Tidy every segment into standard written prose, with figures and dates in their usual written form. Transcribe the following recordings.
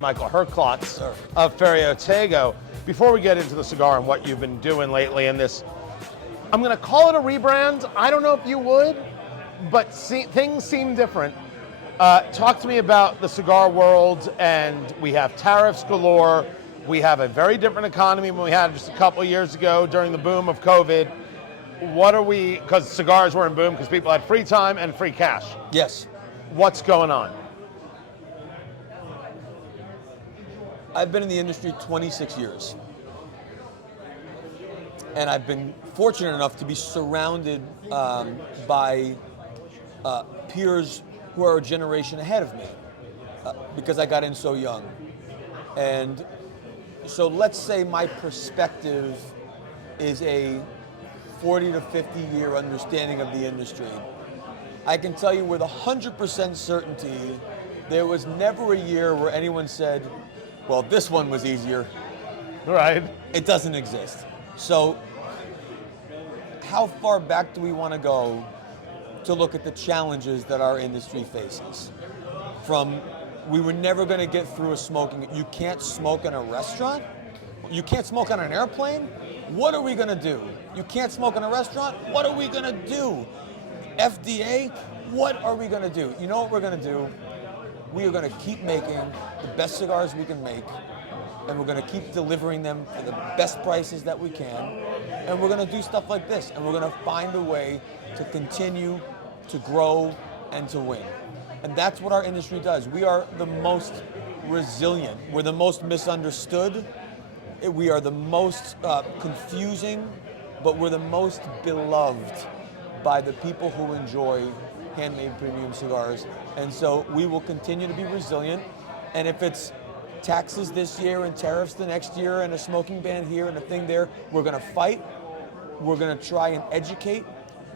Michael Herklots of Ferio Tego. Before we get into the cigar and what you've been doing lately in this, I'm going to call it a rebrand. I don't know if you would, but things seem different. Talk to me about the cigar world, and we have tariffs galore. We have a very different economy than we had just a couple of years ago during the boom of COVID. What are we, because cigars were in boom because people had free time and free cash. Yes. What's going on? I've been in the industry 26 years. And I've been fortunate enough to be surrounded by peers who are a generation ahead of me because I got in so young. And so let's say my perspective is a 40 to 50 year understanding of the industry. I can tell you with 100% certainty, there was never a year where anyone said, well, this one was easier. Right. It doesn't exist. So how far back do we want to go to look at the challenges that our industry faces? From we were never going to get through a smoking, you can't smoke in a restaurant? You can't smoke on an airplane? What are we going to do? You can't smoke in a restaurant? What are we going to do? FDA? What are we going to do? You know what we're going to do? We are going to keep making the best cigars we can make, and we're going to keep delivering them for the best prices that we can, and we're going to do stuff like this, and we're going to find a way to continue to grow and to win. And that's what our industry does. We are the most resilient. We're the most misunderstood. We are the most confusing, but we're the most beloved by the people who enjoy handmade premium cigars. And so we will continue to be resilient. And if it's taxes this year and tariffs the next year and a smoking ban here and a thing there, we're going to fight. We're going to try and educate.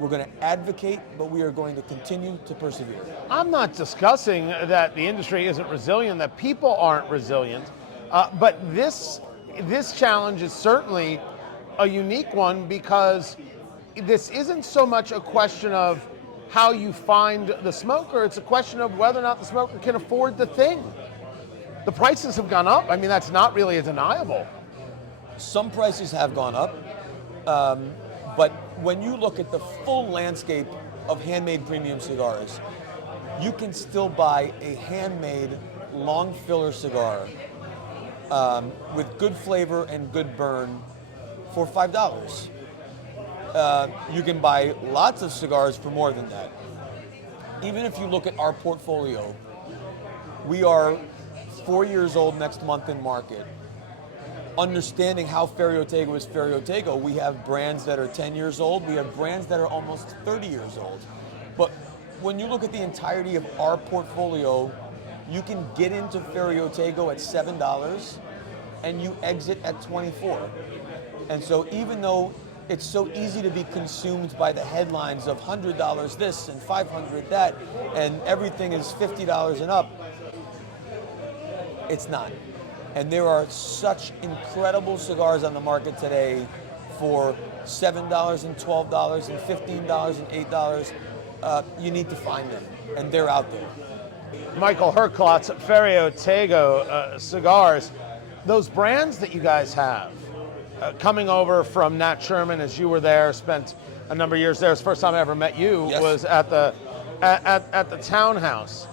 We're going to advocate, but we are going to continue to persevere. I'm not discussing that the industry isn't resilient, that people aren't resilient, but this challenge is certainly a unique one because this isn't so much a question of how you find the smoker, it's a question of whether or not the smoker can afford the thing. The prices have gone up. I mean, that's not really deniable. Some prices have gone up, but when you look at the full landscape of handmade premium cigars, you can still buy a handmade long filler cigar with good flavor and good burn for $5. You can buy lots of cigars for more than that. Even if you look at our portfolio, we are 4 years old next month in market. Understanding how Ferio Tego is Ferio Tego, we have brands that are 10 years old, we have brands that are almost 30 years old. But when you look at the entirety of our portfolio, you can get into Ferio Tego at $7 and you exit at $24. And so even though it's so easy to be consumed by the headlines of $100 this and $500 that, and everything is $50 and up, it's not. And there are such incredible cigars on the market today for $7 and $12 and $15 and $8. You need to find them, and they're out there. Michael Herklots, Ferio Tego Cigars, those brands that you guys have, coming over from Nat Sherman as you were there, spent a number of years there. It's the first time I ever met you. Yes. Was at the Townhouse.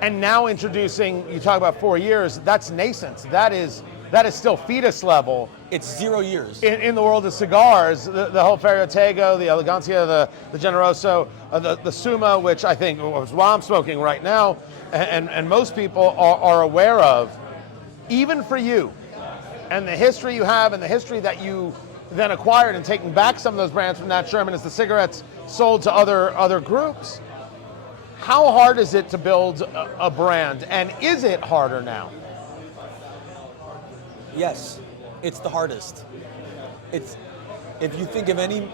And now introducing, you talk about 4 years, that's nascent. That is still fetus level. It's 0 years. In the world of cigars, the whole Ferio Tego, the Elegancia, the Generoso, the Suma, which I think is what I'm smoking right now, and most people are aware of, even for you, and the history you have and the history that you then acquired and taking back some of those brands from Nat Sherman as the cigarettes sold to other groups. How hard is it to build a brand, and is it harder now? Yes, it's the hardest. It's, if you think of any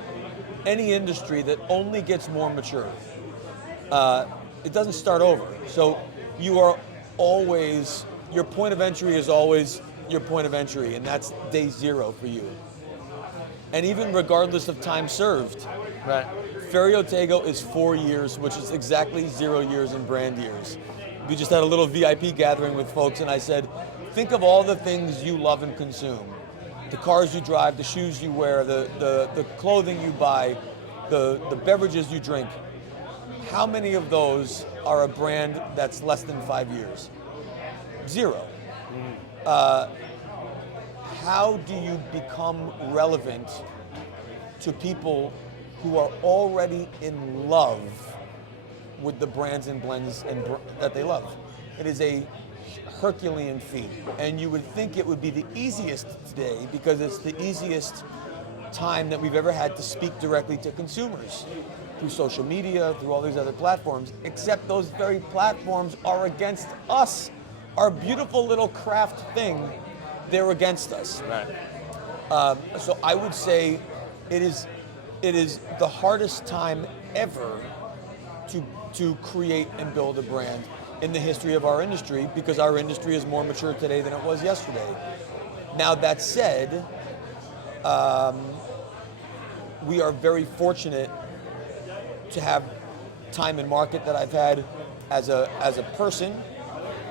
industry that only gets more mature, it doesn't start over. So you are always, your point of entry is always your point of entry, and that's day zero for you. And even regardless of time served, right? Ferio Tego is 4 years, which is exactly 0 years in brand years. We just had a little VIP gathering with folks, and I said, think of all the things you love and consume. The cars you drive, the shoes you wear, the clothing you buy, the beverages you drink. How many of those are a brand that's less than 5 years? Zero. How do you become relevant to people who are already in love with the brands and blends that they love? It is a Herculean feat, and you would think it would be the easiest today because it's the easiest time that we've ever had to speak directly to consumers through social media, through all these other platforms, except those very platforms are against us. Our beautiful little craft thing, they're against us. Right. So I would say it is the hardest time ever to create and build a brand in the history of our industry, because our industry is more mature today than it was yesterday. Now that said, we are very fortunate to have time in market that I've had as a person,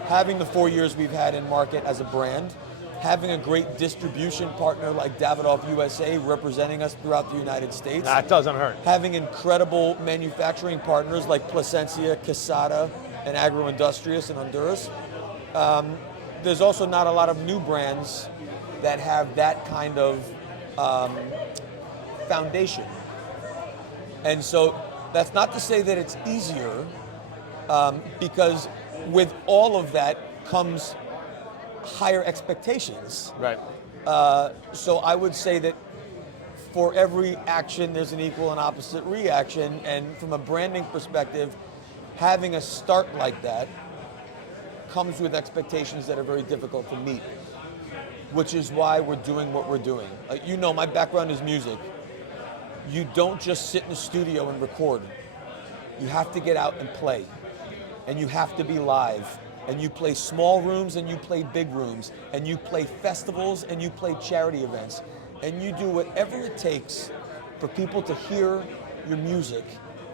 having the 4 years we've had in market as a brand, having a great distribution partner like Davidoff USA representing us throughout the United States. That doesn't hurt. Having incredible manufacturing partners like Plasencia, Quesada, and Agroindustrias in Honduras. There's also not a lot of new brands that have that kind of foundation. And so that's not to say that it's easier, because with all of that comes higher expectations. Right. So I would say that for every action, there's an equal and opposite reaction. And from a branding perspective, having a start like that comes with expectations that are very difficult to meet, which is why we're doing what we're doing. You know, my background is music. You don't just sit in the studio and record. You have to get out and play, and you have to be live, and you play small rooms and you play big rooms, and you play festivals and you play charity events, and you do whatever it takes for people to hear your music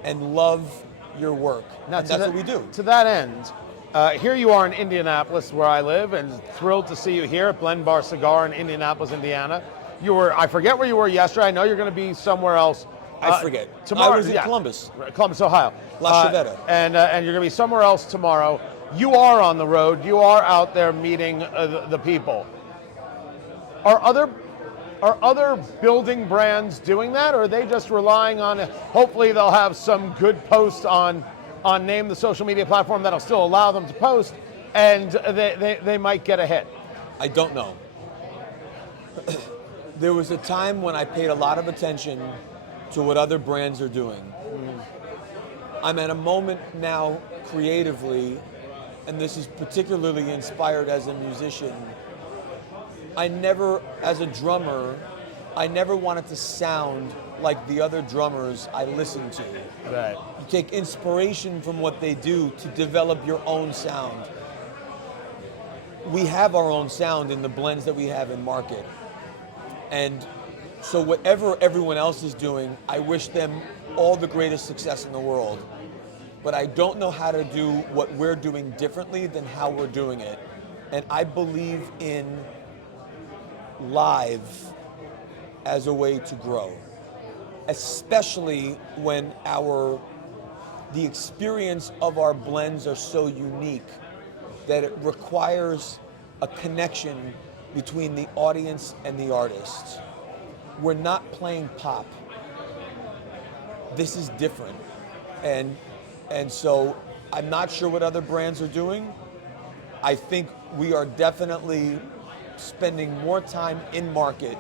and love your work. Now, and that's what we do. To that end, here you are in Indianapolis, where I live, and thrilled to see you here at Blend Bar Cigar in Indianapolis, Indiana. I forget where you were yesterday. I know you're going to be somewhere else. I forget. Tomorrow, I was in Columbus, Ohio. La Chaveta. And you're going to be somewhere else tomorrow. You are on the road. You are out there meeting the people. Are other building brands doing that, or are they just relying on? Hopefully, they'll have some good posts on name the social media platform that'll still allow them to post, and they might get a hit. I don't know. There was a time when I paid a lot of attention to what other brands are doing. I'm at a moment now creatively, and this is particularly inspired as a musician. As a drummer, I never wanted to sound like the other drummers I listened to. Right. You take inspiration from what they do to develop your own sound. We have our own sound in the blends that we have in market. And so whatever everyone else is doing, I wish them all the greatest success in the world. But I don't know how to do what we're doing differently than how we're doing it. And I believe in live as a way to grow, especially when the experience of our blends are so unique that it requires a connection between the audience and the artist. We're not playing pop. This is different. And so I'm not sure what other brands are doing. I think we are definitely spending more time in market,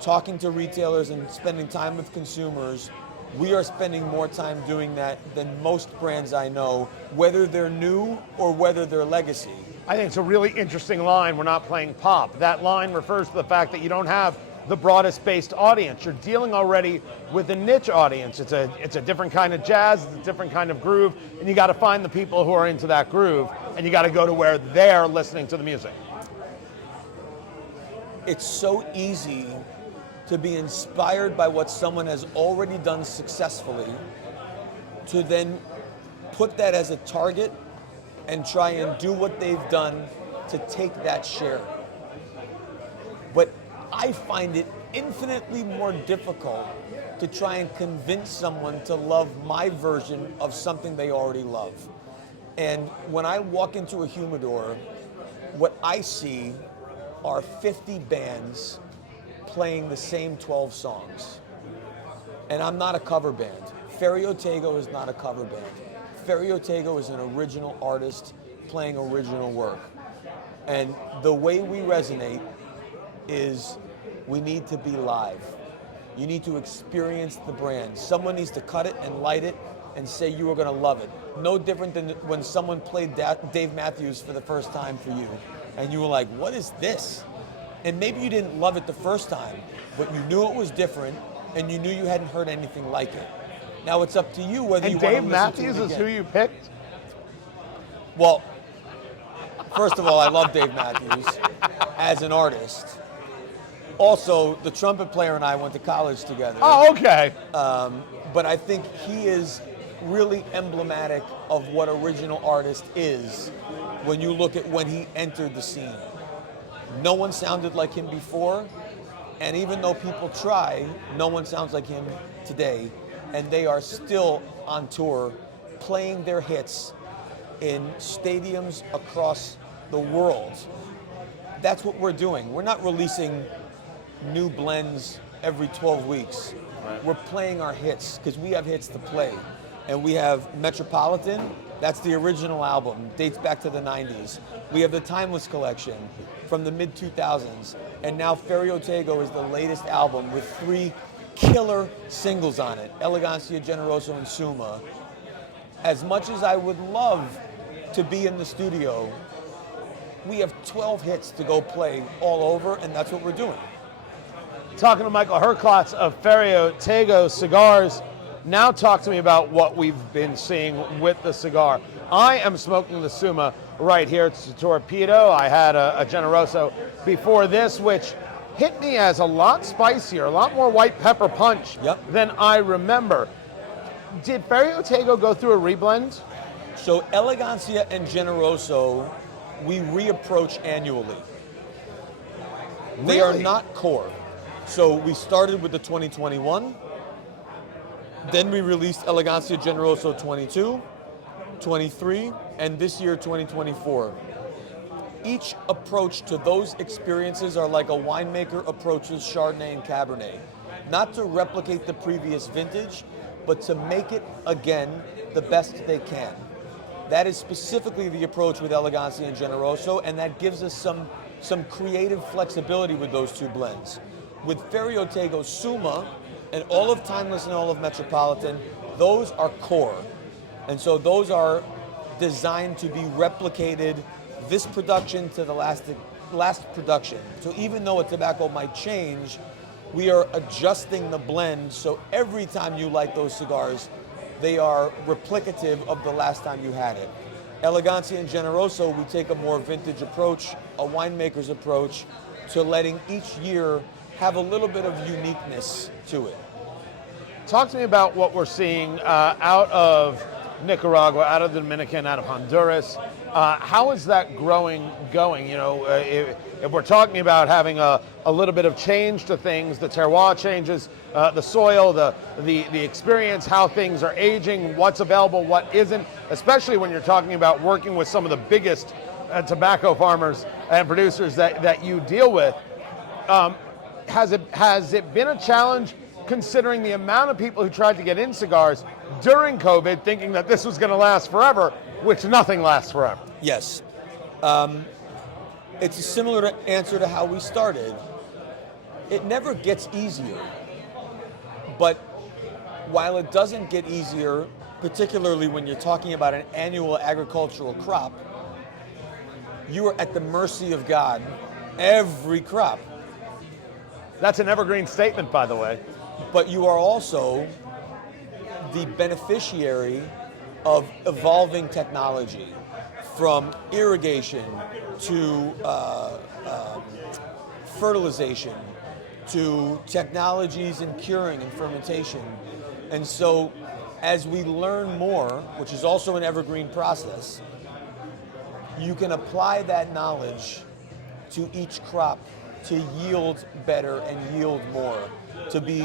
talking to retailers and spending time with consumers. We are spending more time doing that than most brands I know, whether they're new or whether they're legacy. I think it's a really interesting line. We're not playing pop. That line refers to the fact that you don't have the broadest based audience. You're dealing already with a niche audience. It's a different kind of jazz, it's a different kind of groove, and you got to find the people who are into that groove, and you got to go to where they're listening to the music. It's so easy to be inspired by what someone has already done successfully, to then put that as a target and try and do what they've done to take that share. But I find it infinitely more difficult to try and convince someone to love my version of something they already love. And when I walk into a humidor, what I see are 50 bands playing the same 12 songs. And I'm not a cover band. Ferio Tego is not a cover band. Ferio Tego is an original artist playing original work. And the way we resonate is we need to be live. You need to experience the brand. Someone needs to cut it and light it and say you are going to love it. No different than when someone played Dave Matthews for the first time for you, and you were like, what is this? And maybe you didn't love it the first time, but you knew it was different, and you knew you hadn't heard anything like it. Now it's up to you whether you want to listen to it again. And Dave Matthews is who you picked? Well, first of all, I love Dave Matthews as an artist. Also, the trumpet player and I went to college together. Oh, okay. But I think he is really emblematic of what original artist is when you look at when he entered the scene. No one sounded like him before, and even though people try, no one sounds like him today, and they are still on tour playing their hits in stadiums across the world. That's what we're doing. We're not releasing new blends every 12 weeks. Right. We're playing our hits because we have hits to play. And we have Metropolitan, that's the original album, dates back to the 90s. We have the Timeless Collection from the mid-2000s. And now Ferio Tego is the latest album with 3 killer singles on it, Elegancia, Generoso, and Suma. As much as I would love to be in the studio, we have 12 hits to go play all over, and that's what we're doing. Talking to Michael Herklots of Ferio Tego Cigars. Now talk to me about what we've been seeing with the cigar. I am smoking the Suma right here. It's a Torpedo. I had a Generoso before this, which hit me as a lot spicier, a lot more white pepper punch than I remember. Did Ferio Tego go through a reblend? So Elegancia and Generoso, we reapproach annually. They are not core. So we started with the 2021, then we released Elegancia Generoso 22, 23, and this year 2024. Each approach to those experiences are like a winemaker approaches Chardonnay and Cabernet. Not to replicate the previous vintage, but to make it, again, the best they can. That is specifically the approach with Elegancia and Generoso, and that gives us some creative flexibility with those two blends. With Ferio Tego Suma and all of Timeless and all of Metropolitan, those are core. And so those are designed to be replicated this production to the last production. So even though a tobacco might change, we are adjusting the blend so every time you light those cigars, they are replicative of the last time you had it. Elegancia and Generoso, we take a more vintage approach, a winemaker's approach, to letting each year have a little bit of uniqueness to it. Talk to me about what we're seeing out of Nicaragua, out of the Dominican, out of Honduras. How is that going? You know, if we're talking about having a little bit of change to things, the terroir changes, the soil, the experience, how things are aging, what's available, what isn't, especially when you're talking about working with some of the biggest tobacco farmers and producers that you deal with. Has it been a challenge considering the amount of people who tried to get in cigars during COVID thinking that this was going to last forever, which nothing lasts forever? Yes. It's a similar answer to how we started. It never gets easier. But while it doesn't get easier, particularly when you're talking about an annual agricultural crop, you are at the mercy of God every crop. That's an evergreen statement, by the way. But you are also the beneficiary of evolving technology, from irrigation to fertilization to technologies in curing and fermentation. And so as we learn more, which is also an evergreen process, you can apply that knowledge to each crop to yield better and yield more, to be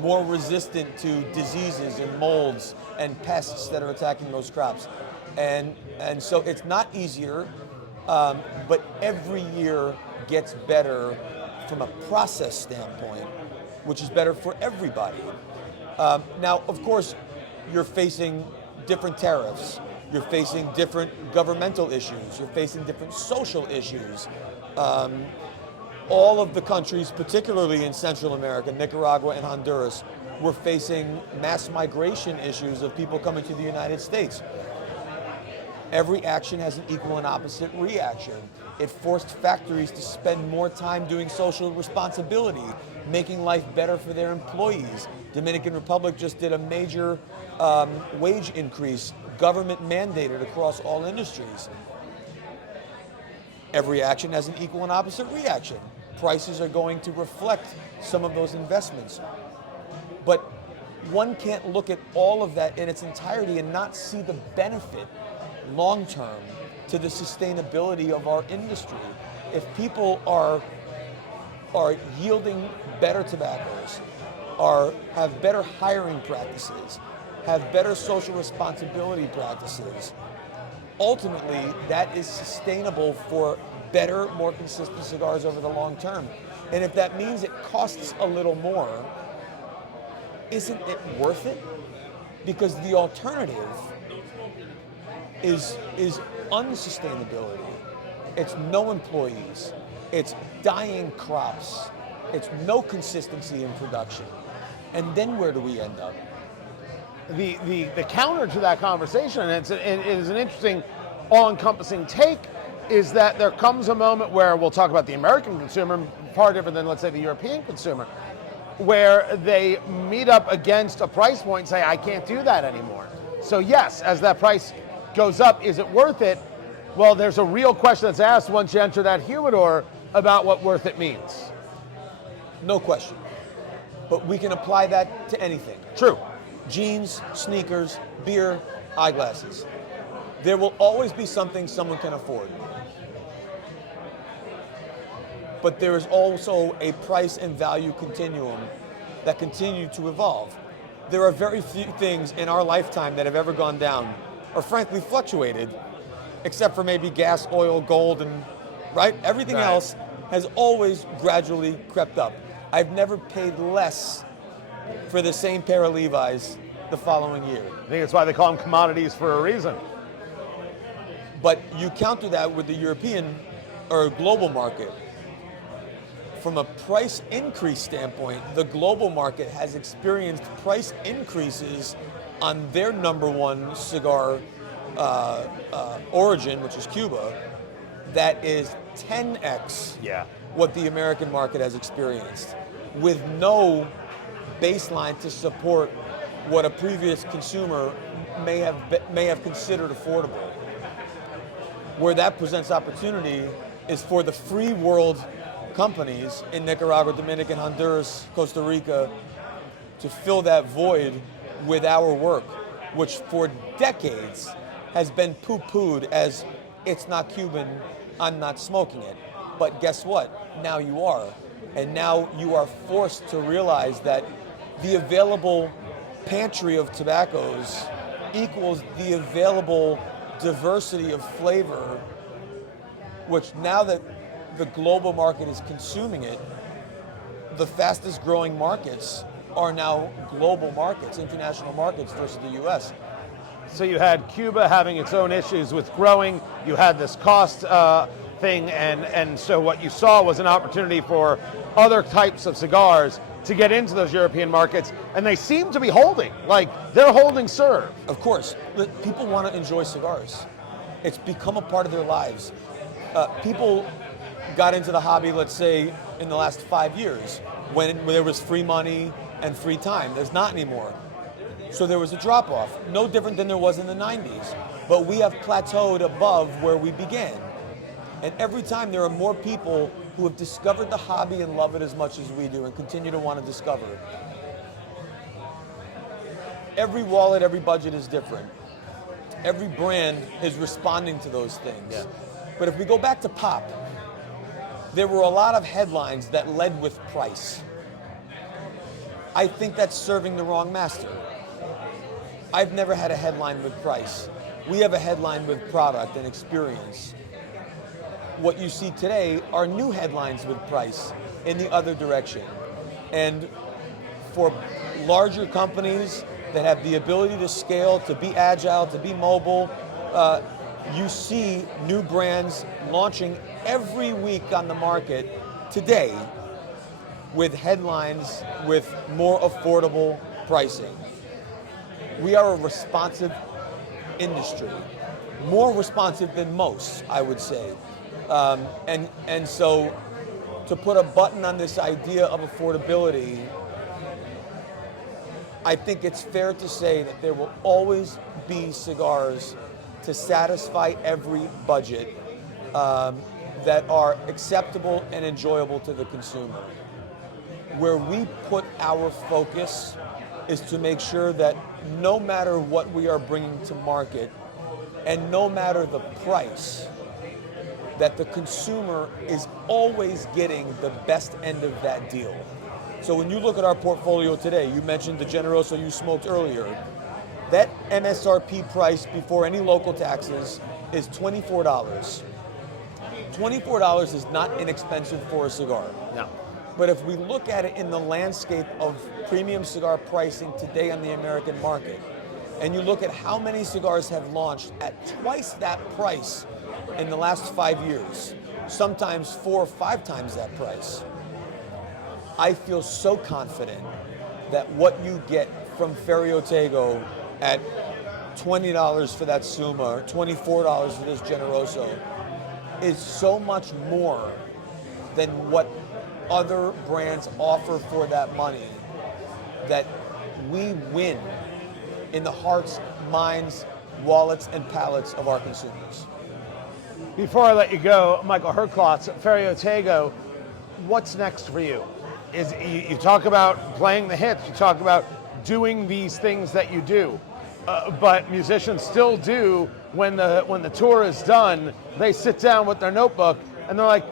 more resistant to diseases and molds and pests that are attacking those crops. And so it's not easier, but every year gets better from a process standpoint, which is better for everybody. Now, of course, you're facing different tariffs. You're facing different governmental issues. You're facing different social issues. All of the countries, particularly in Central America, Nicaragua and Honduras, were facing mass migration issues of people coming to the United States. Every action has an equal and opposite reaction. It forced factories to spend more time doing social responsibility, making life better for their employees. Dominican Republic just did a major wage increase, government mandated across all industries. Every action has an equal and opposite reaction. Prices are going to reflect some of those investments. But one can't look at all of that in its entirety and not see the benefit long term to the sustainability of our industry. If people are yielding better tobaccos, have better hiring practices, have better social responsibility practices, ultimately that is sustainable for better, more consistent cigars over the long term. And if that means it costs a little more, isn't it worth it? Because the alternative is unsustainability. It's no employees. It's dying crops. It's no consistency in production. And then where do we end up? The counter to that conversation, and it is an interesting, all-encompassing take, is that there comes a moment where we'll talk about the American consumer, far different than, let's say, the European consumer, where they meet up against a price point and say, I can't do that anymore. So yes, as that price goes up, is it worth it? Well, there's a real question that's asked once you enter that humidor about what worth it means. No question. But we can apply that to anything. True. Jeans, sneakers, beer, eyeglasses. There will always be something someone can afford. But there is also a price and value continuum that continue to evolve. There are very few things in our lifetime that have ever gone down, or frankly fluctuated, except for maybe gas, oil, gold, and right? Everything else has always gradually crept up. I've never paid less for the same pair of Levi's the following year. I think that's why they call them commodities for a reason. But you counter that with the European or global market. From a price increase standpoint, the global market has experienced price increases on their number one cigar origin, which is Cuba, that is 10x what the American market has experienced, with no baseline to support what a previous consumer may have considered affordable. Where that presents opportunity is for the free world companies in Nicaragua, Dominican, Honduras, Costa Rica to fill that void with our work, which for decades has been poo-pooed as it's not Cuban, I'm not smoking it. But guess what? Now you are. And now you are forced to realize that the available pantry of tobaccos equals the available diversity of flavor, which now that the global market is consuming it, the fastest growing markets are now global markets, international markets versus the US. So you had Cuba having its own issues with growing, you had this cost thing, and so what you saw was an opportunity for other types of cigars to get into those European markets, and they seem to be holding, like they're holding serve. Of course, people want to enjoy cigars. It's become a part of their lives. People got into the hobby, let's say, in the last 5 years, when there was free money and free time. There's not anymore. So there was a drop-off, no different than there was in the 90s. But we have plateaued above where we began. And every time there are more people who have discovered the hobby and love it as much as we do and continue to want to discover it. Every wallet, every budget is different. Every brand is responding to those things. Yeah. But if we go back to pop, there were a lot of headlines that led with price. I think that's serving the wrong master. I've never had a headline with price. We have a headline with product and experience. What you see today are new headlines with price in the other direction. And for larger companies that have the ability to scale, to be agile, to be mobile, you see new brands launching every week on the market today with headlines with more affordable pricing. We are a responsive industry, more responsive than most, I would say. And so to put a button on this idea of affordability, I think it's fair to say that there will always be cigars to satisfy every budget that are acceptable and enjoyable to the consumer. Where we put our focus is to make sure that no matter what we are bringing to market and no matter the price, that the consumer is always getting the best end of that deal. So when you look at our portfolio today, you mentioned the Generoso you smoked earlier, that MSRP price before any local taxes is $24. $24 is not inexpensive for a cigar. No. But if we look at it in the landscape of premium cigar pricing today on the American market, and you look at how many cigars have launched at twice that price in the last 5 years, sometimes 4 or 5 times that price, I feel so confident that what you get from Ferio Tego at $20 for that Suma, or $24 for this Generoso, is so much more than what other brands offer for that money, that we win in the hearts, minds, wallets, and palates of our consumers. Before I let you go, Michael Herklots, Ferio Tego, what's next for you? You talk about playing the hits, you talk about doing these things that you do, but musicians still do, when the tour is done, they sit down with their notebook and they're like,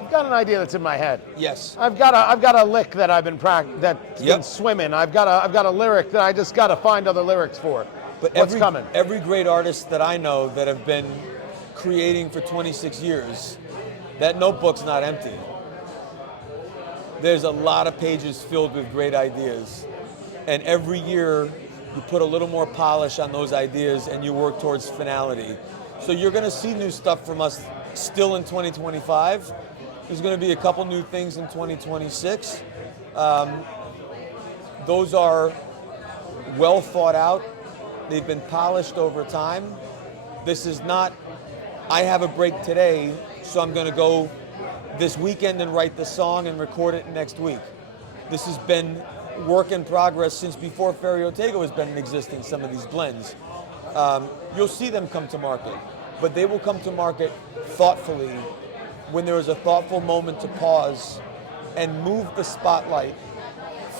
I've got an idea that's in my head. Yes. I've got a lick that I've been been swimming. I've got a lyric that I just got to find other lyrics for. But what's coming? Every great artist that I know that have been creating for 26 years, that notebook's not empty. There's a lot of pages filled with great ideas. And every year you put a little more polish on those ideas and you work towards finality. So you're going to see new stuff from us still in 2025. There's going to be a couple new things in 2026. Those are well thought out. They've been polished over time. This is not, I have a break today, so I'm going to go this weekend and write the song and record it next week. This has been work in progress since before Ferio Tego has been in existence, some of these blends. You'll see them come to market, but they will come to market thoughtfully when there is a thoughtful moment to pause and move the spotlight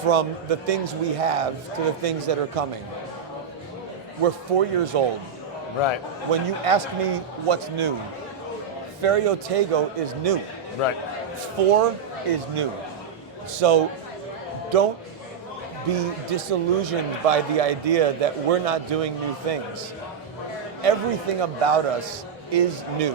from the things we have to the things that are coming. We're 4 years old. Right. When you ask me what's new, Ferio Tego is new. Right. 4 is new. So don't be disillusioned by the idea that we're not doing new things. Everything about us is new.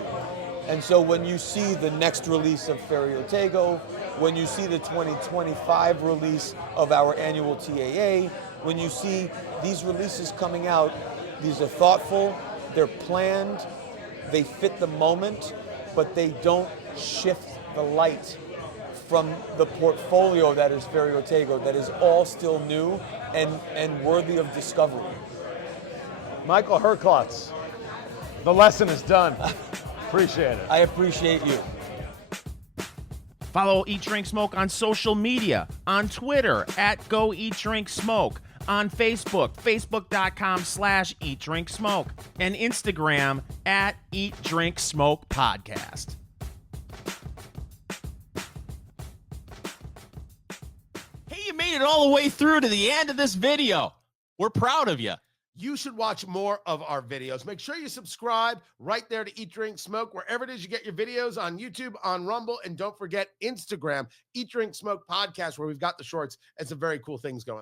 And so when you see the next release of Ferio Tego, when you see the 2025 release of our annual TAA, when you see these releases coming out, these are thoughtful, they're planned, they fit the moment, but they don't shift the light from the portfolio that is Ferio Tego, that is all still new and worthy of discovery. Michael Herklots, the lesson is done. Appreciate it. I appreciate you. Follow Eat Drink Smoke on social media, on Twitter @Go Eat Drink Smoke, on Facebook, facebook.com/Eat Drink Smoke, and Instagram @Eat Drink Smoke Podcast. Hey, you made it all the way through to the end of this video. We're proud of you. You should watch more of our videos. Make sure you subscribe right there to Eat, Drink, Smoke, wherever it is you get your videos, on YouTube, on Rumble, and don't forget Instagram, Eat, Drink, Smoke Podcast, where we've got the shorts and some very cool things going on.